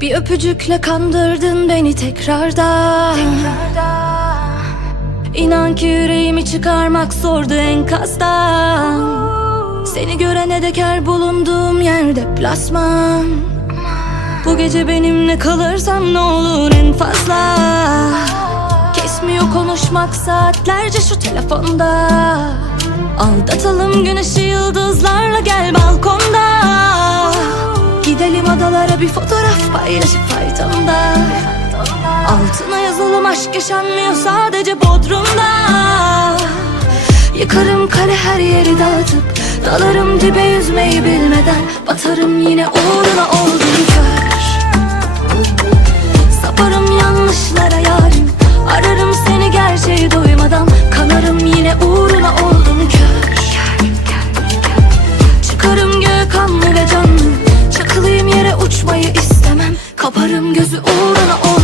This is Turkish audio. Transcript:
Bir öpücükle kandırdın beni tekrardan. İnan ki yüreğimi çıkarmak zordu enkazdan. Seni görene dek her bulunduğum yerde plasman. Bu gece benimle kalırsan ne olur en fazla. Kesmiyor konuşmak saatlerce şu telefonda. Aldatalım güneşi yıldızlarla adalara bir fotoğraf paylaşıp faytonda. Altına yazılım aşk yaşanmıyor sadece Bodrum'da. Yıkarım kale her yeri dağıtıp Dalarım dibe yüzmeyi bilmeden Batarım yine uğruna oldum uçmayı istemem. Kaparım gözü uğruna oldum